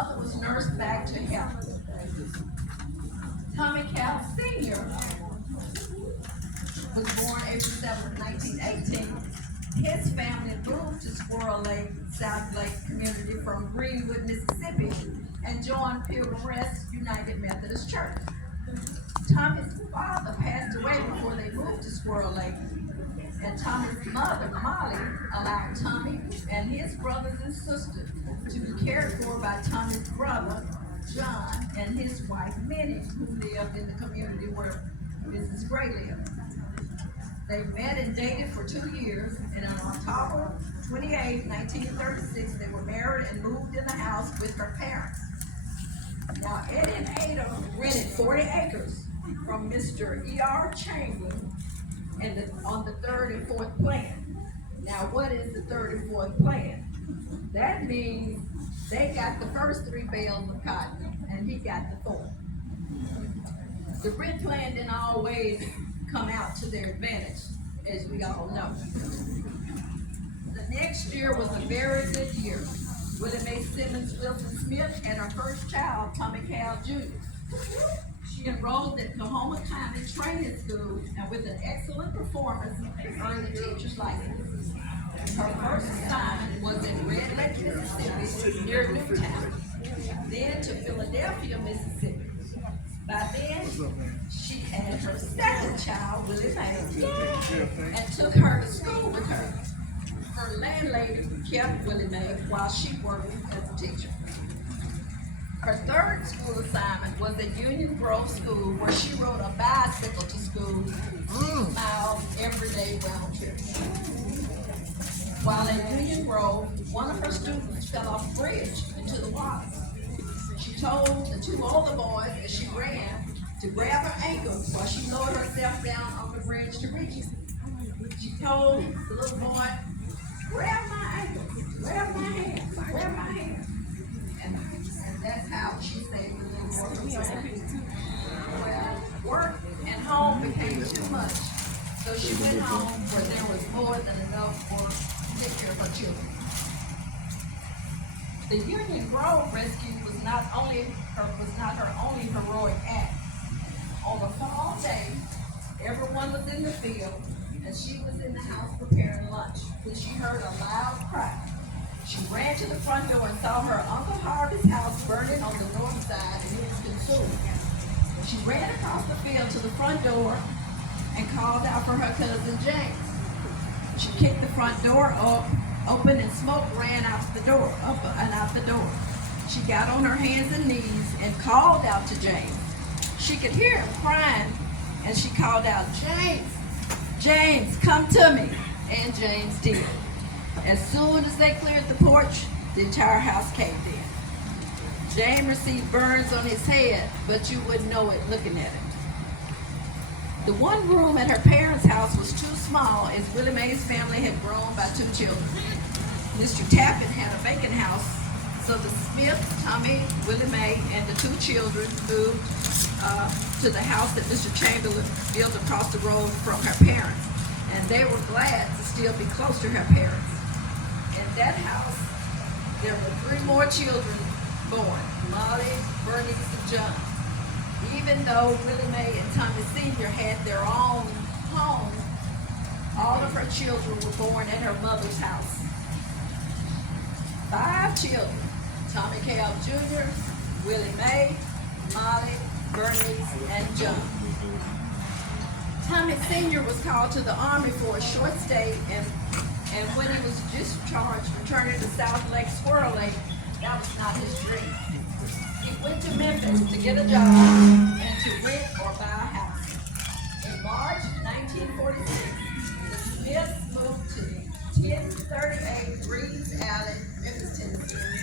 mother was nursed back to health. Tommy Cal Sr. was born April 7, 1918. His family moved to Squirrel Lake, South Lake community from Greenwood, Mississippi, and joined Pilgrim Rest United Methodist Church. Tommy's father passed away before they moved to Squirrel Lake, and Tommy's mother, Molly, allowed Tommy and his brothers and sisters to be cared for by Tommy's brother, John, and his wife, Minnie, who lived in the community where Mrs. Gray lived. They met and dated for 2 years, and on October 28, 1936, they were married and moved in the house with her parents. Now, Eddie and Ada rented 40 acres from Mr. E.R. Chamberlain on the third and fourth plan. Now, what is the third and fourth plan? That means they got the first 3 bales of cotton, and he got the fourth. The rent plan didn't always come out to their advantage, as we all know. The next year was a very good year. Willie Mae Simmons Wilson Smith had her first child, Tommy Cal Jr. She enrolled at Coahoma County Training School and with an excellent performance earned the teacher's license. Her first assignment was in Red Lake, Mississippi, near Newtown, then to Philadelphia, Mississippi. By then, she had her second child, Willie Mae, and took her to school with her. Her landlady kept Willie Mae while she worked as a teacher. Her third school assignment was at Union Grove School, where she rode a bicycle to school 6 miles every day round trip. While at Union Grove, one of her students fell off a bridge into the water. She told the 2 older boys as she ran to grab her ankles while she lowered herself down on the bridge to reach it. She told the little boy, grab my ankle, grab my hand, grab my hand. And that's how she saved the little boy from drowning. Well, work and home became too much, so she went home where there was more than enough work to take care of her children. The Union Grove rescue was not her only heroic act. On a fall day, everyone was in the field, and she was in the house preparing lunch when she heard a loud cry. She ran to the front door and saw her Uncle Harvey's house burning on the north side, and it was consumed. She ran across the field to the front door and called out for her cousin James. She kicked the front door open, and smoke ran out the door, up and out the door. She got on her hands and knees and called out to James. She could hear him crying, and she called out, James, James, come to me. And James did. As soon as they cleared the porch, the entire house caved in. James received burns on his head, but you wouldn't know it looking at him. The one room at her parents' house was too small, as Willie Mae's family had grown by 2 children. Mr. Tappan had a vacant house, so the Smiths, Tommy, Willie Mae, and the 2 children moved to the house that Mr. Chamberlain built across the road from her parents, and they were glad to still be close to her parents. In that house, there were 3 more children born, Molly, Bernice, and John. Even though Willie Mae and Tommy Sr. had their own home, all of her children were born at her mother's house. 5 children, Tommy Cal Jr., Willie Mae, Molly, Bernice, and John. Tommy Sr. was called to the Army for a short stay, and when he was discharged, returning to South Lake, Squirrel Lake, that was not his dream. He went to Memphis to get a job and to rent or buy a house. In March 1946, the Smiths moved to 1038 Breeze Alley, Memphis, Tennessee.